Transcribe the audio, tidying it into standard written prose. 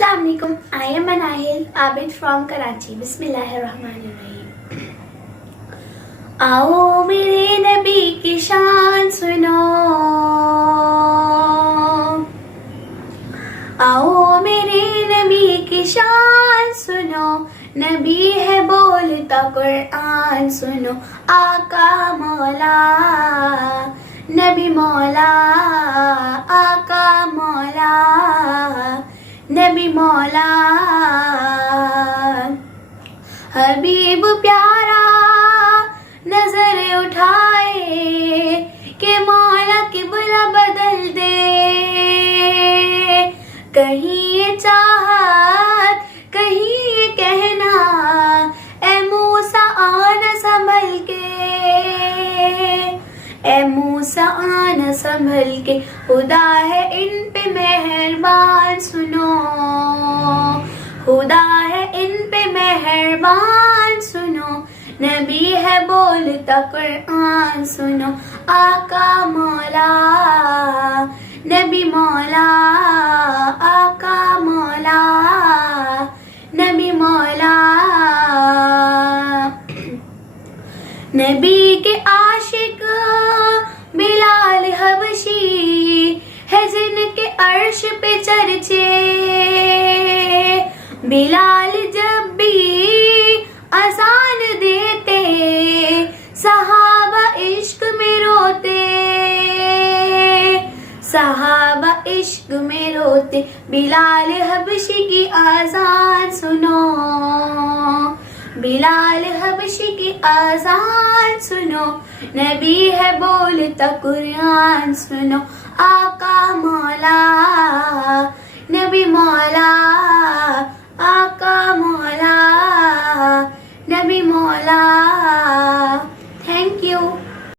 Assalamu alaikum. I am Anahil Abid from Karachi. Bismillahirrahmanirrahim. आओ मेरे नबी की शान सुनो, आओ मेरे नबी की शान सुनो, नबी है बोलता कुरान सुनो। आका मौला नबी मौला, आका मौला नबी मौला, हबीब प्यारा नजर उठाए के मौला किबला बदल दे। कहीं ये चाहत कहीं ये कहना, ए मूसा आना संभल के, ए मूसा आना संभल के। खुदा है इन पे मेहरबान सुनो, खुदा है इन पे मेहरबान सुनो, नबी है बोलता कुरान सुनो। आका मौला नबी मौला, आका मौला नबी मौला। नबी के आशिक बिलाल हबशी है जिनके अर्श पे चर्चे। बिलाल जब भी अजान देते सहाबा इश्क में रोते, सहाबा इश्क में रोते। बिलाल हबशी की आजान सुनो, बिलाल हबशी की आजान सुनो, नबी है बोलता कुरान सुनो। आका मौला नबी मौला, आका मौला नबी मौला। Thank you.